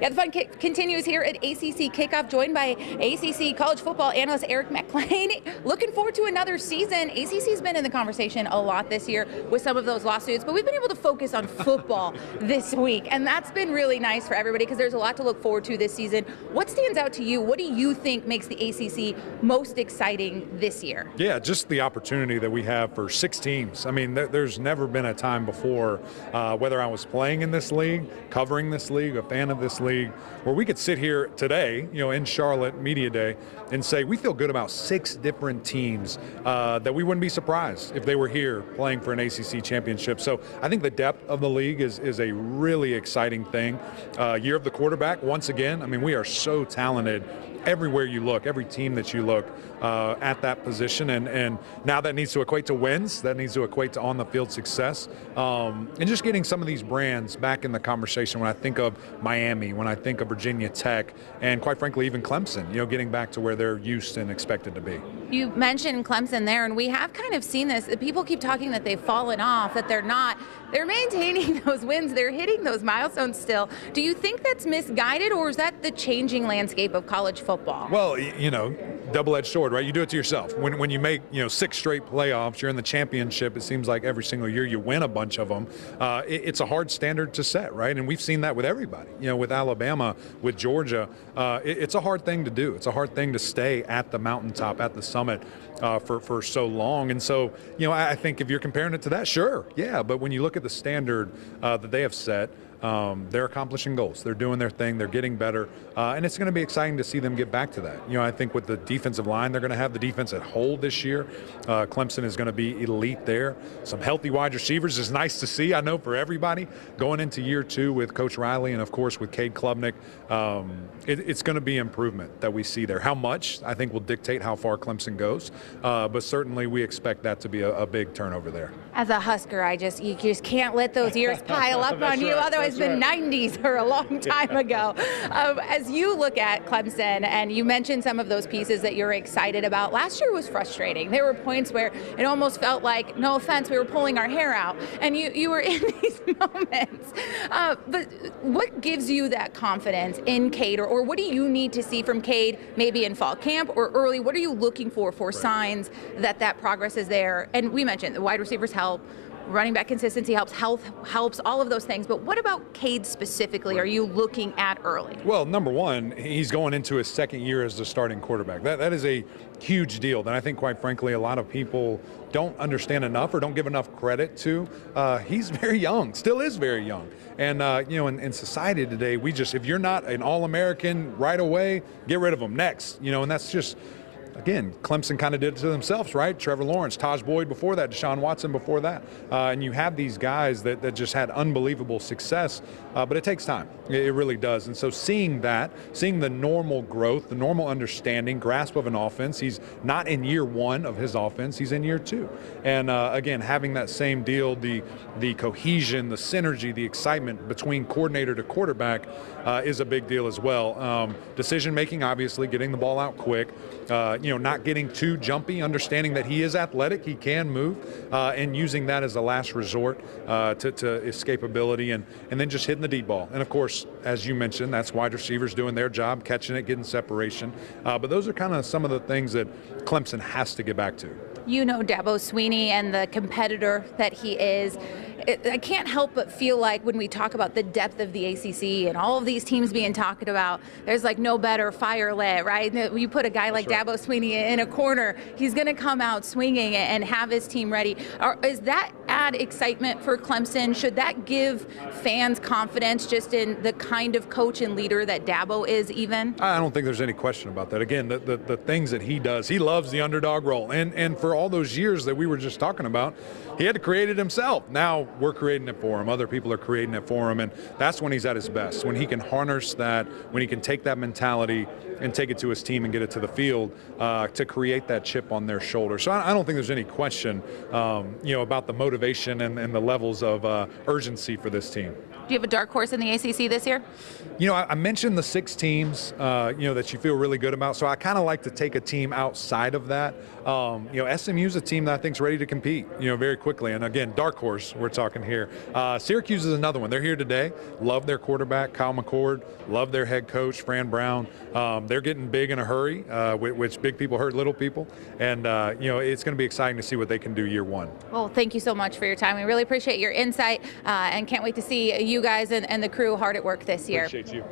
Yeah, the fun continues here at ACC Kickoff, joined by ACC college football analyst Eric Mac Lain. Looking forward to another season. ACC's been in the conversation a lot this year with some of those lawsuits, but we've been able to focus on football this week, and that's been really nice for everybody because there's a lot to look forward to this season. What stands out to you? What do you think makes the ACC most exciting this year? Yeah, just the opportunity that we have for 6 teams. I mean, there's never been a time before, whether I was playing in this league, covering this league, a fan of this league, where we could sit here today, in Charlotte Media Day, and say we feel good about 6 different teams that we wouldn't be surprised if they were here playing for an ACC championship. So I think the depth of the league is a really exciting thing. Year of the quarterback, once again, I mean, we are so talented everywhere you look, every team that you look at that position, and now that needs to equate to wins, that needs to equate to on-the-field success, and just getting some of these brands back in the conversation when I think of Miami, when I think of Virginia Tech, and quite frankly even Clemson, getting back to where they're used and expected to be. You mentioned Clemson there, and we have kind of seen this. People keep talking that they've fallen off, that they're not. They're maintaining those wins. They're hitting those milestones still. Do you think that's misguided, or is that the changing landscape of college football? Well, double-edged sword, right? You do it to yourself. When you make 6 straight playoffs, you're in the championship. It seems like every single year you win a bunch of them. It's a hard standard to set, right? And we've seen that with everybody. With Alabama, with Georgia, it's a hard thing to do. It's a hard thing to stay at the mountaintop, at the summit for so long. And so, I think if you're comparing it to that, sure, yeah. But when you look at the standard that they have set, they're accomplishing goals. They're doing their thing. They're getting better. And it's going to be exciting to see them get back to that. I think with the defensive line, they're going to have the defense at hold this year. Clemson is going to be elite there. Some healthy wide receivers is nice to see, I know, for everybody. Going into year 2 with Coach Riley and, of course, with Cade Klubnik, it's going to be improvement that we see there. How much, I think, will dictate how far Clemson goes. But certainly we expect that to be a big turnover there. As a Husker, you just can't let those years pile up on you. Otherwise, the 90s are a long time ago. As you look at Clemson, and you mentioned some of those pieces that you're excited about, last year was frustrating. There were points where it almost felt like, no offense, we were pulling our hair out, and you were in these moments. But what gives you that confidence in Cade, or what do you need to see from Cade, maybe in fall camp or early? What are you looking for signs that progress is there? And we mentioned the wide receivers help, running back consistency helps, health helps, all of those things. But what about Cade specifically are you looking at early? Well, number one, he's going into his 2nd year as the starting quarterback. That is a huge deal that I think, quite frankly, a lot of people don't understand enough or don't give enough credit to. He's very young, still is very young. And, in society today, if you're not an All-American right away, get rid of him next. And that's just, again, Clemson kind of did it to themselves, right? Trevor Lawrence, Taj Boyd before that, Deshaun Watson before that. And you have these guys that just had unbelievable success, but it takes time. It really does. And so seeing the normal growth, the normal understanding, grasp of an offense, he's not in year 1 of his offense, he's in year 2. And again, having that same deal, the cohesion, the synergy, the excitement between coordinator to quarterback is a big deal as well. Decision making, obviously, getting the ball out quick, not getting too jumpy, understanding that he is athletic, he can move, and using that as a last resort to escapability, and then just hitting the deep ball. And of course, as you mentioned, that's wide receivers doing their job, catching it, getting separation. But those are kind of some of the things that Clemson has to get back to. Dabo Swinney and the competitor that he is. I can't help but feel like when we talk about the depth of the ACC and all of these teams being talked about, there's like no better fire lit, right? You put a guy like Dabo Swinney in a corner, he's going to come out swinging and have his team ready. Is that add excitement for Clemson? Should that give fans confidence just in the kind of coach and leader that Dabo is even? I don't think there's any question about that. Again, the things that he does, he loves the underdog role. And for all those years that we were just talking about, he had to create it himself. Now we're creating it for him. Other people are creating it for him. And that's when he's at his best, when he can harness that, when he can take that mentality and take it to his team and get it to the field to create that chip on their shoulder. So I don't think there's any question, about the motivation motivation and the levels of urgency for this team. Do you have a dark horse in the ACC this year? You know, I mentioned the 6 teams, you know, that you feel really good about. So I kind of like to take a team outside of that. You know, SMU's a team that I think is ready to compete, you know, very quickly. And again, dark horse, we're talking here. Syracuse is another one. They're here today. Love their quarterback, Kyle McCord. Love their head coach, Fran Brown. They're getting big in a hurry, which big people hurt little people. And, you know, it's going to be exciting to see what they can do year 1. Well, thank you so much for your time. We really appreciate your insight and can't wait to see you guys and the crew hard at work this year. Appreciate you.